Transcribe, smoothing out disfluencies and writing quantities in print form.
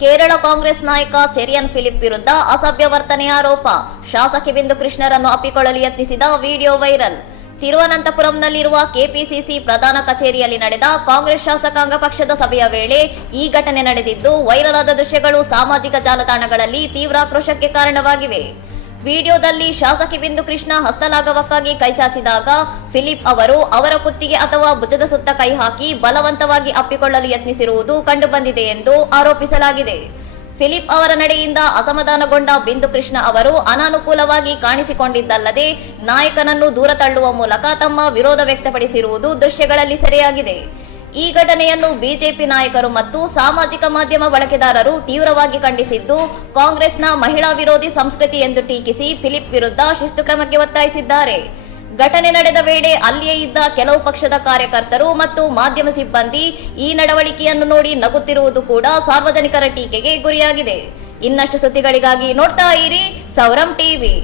ಕೇರಳ ಕಾಂಗ್ರೆಸ್ ನಾಯಕ ಚೆರಿಯನ್ ಫಿಲಿಪ್ ವಿರುದ್ಧ ಅಸಭ್ಯ ವರ್ತನೆ ಆರೋಪ. ಶಾಸಕಿ ಬಿಂದು ಕೃಷ್ಣರನ್ನು ಅಪ್ಪಿಕೊಳ್ಳಲು ಯತ್ನಿಸಿದ ವಿಡಿಯೋ ವೈರಲ್. ತಿರುವನಂತಪುರಂನಲ್ಲಿರುವ ಕೆಪಿಸಿಸಿ ಪ್ರಧಾನ ಕಚೇರಿಯಲ್ಲಿ ನಡೆದ ಕಾಂಗ್ರೆಸ್ ಶಾಸಕಾಂಗ ಪಕ್ಷದ ಸಭೆಯ ವೇಳೆ ಈ ಘಟನೆ ನಡೆದಿದ್ದು, ವೈರಲ್ ಆದ ದೃಶ್ಯಗಳು ಸಾಮಾಜಿಕ ಜಾಲತಾಣಗಳಲ್ಲಿ ತೀವ್ರ ಆಕ್ರೋಶಕ್ಕೆ ಕಾರಣವಾಗಿವೆ. ವಿಡಿಯೋದಲ್ಲಿ ಶಾಸಕಿ ಬಿಂದು ಕೃಷ್ಣ ಹಸ್ತಲಾಘವಕ್ಕಾಗಿ ಕೈಚಾಚಿದಾಗ ಫಿಲಿಪ್ ಅವರು ಅವರ ಕುತ್ತಿಗೆ ಅಥವಾ ಭುಜದ ಸುತ್ತ ಕೈ ಹಾಕಿ ಬಲವಂತವಾಗಿ ಅಪ್ಪಿಕೊಳ್ಳಲು ಯತ್ನಿಸಿರುವುದು ಕಂಡುಬಂದಿದೆ ಎಂದು ಆರೋಪಿಸಲಾಗಿದೆ. ಫಿಲಿಪ್ ಅವರ ನಡೆಯಿಂದ ಅಸಮಾಧಾನಗೊಂಡ ಬಿಂದು ಕೃಷ್ಣ ಅವರು ಅನಾನುಕೂಲವಾಗಿ ಕಾಣಿಸಿಕೊಂಡಿದ್ದಲ್ಲದೆ ನಾಯಕನನ್ನು ದೂರ ತಳ್ಳುವ ಮೂಲಕ ತಮ್ಮ ವಿರೋಧ ವ್ಯಕ್ತಪಡಿಸಿರುವುದು ದೃಶ್ಯಗಳಲ್ಲಿ ಸೆರೆಯಾಗಿದೆ. ಈ ಘಟನೆಯನ್ನು ಬಿಜೆಪಿ ನಾಯಕರು ಮತ್ತು ಸಾಮಾಜಿಕ ಮಾಧ್ಯಮ ಬಳಕೆದಾರರು ತೀವ್ರವಾಗಿ ಖಂಡಿಸಿದ್ದು, ಕಾಂಗ್ರೆಸ್ನ ಮಹಿಳಾ ವಿರೋಧಿ ಸಂಸ್ಕೃತಿ ಎಂದು ಟೀಕಿಸಿ ಫಿಲಿಪ್ ವಿರುದ್ಧ ಶಿಸ್ತು ಕ್ರಮಕ್ಕೆ ಒತ್ತಾಯಿಸಿದ್ದಾರೆ. ಘಟನೆ ನಡೆದ ವೇಳೆ ಅಲ್ಲಿಯೇ ಇದ್ದ ಕೆಲವು ಪಕ್ಷದ ಕಾರ್ಯಕರ್ತರು ಮತ್ತು ಮಾಧ್ಯಮ ಸಿಬ್ಬಂದಿ ಈ ನಡವಳಿಕೆಯನ್ನು ನೋಡಿ ನಗುತ್ತಿರುವುದು ಕೂಡ ಸಾರ್ವಜನಿಕರ ಟೀಕೆಗೆ ಗುರಿಯಾಗಿದೆ. ಇನ್ನಷ್ಟು ಸುದ್ದಿಗಳಿಗಾಗಿ ನೋಡ್ತಾ ಇರಿ ಸೌರಂ ಟಿವಿ.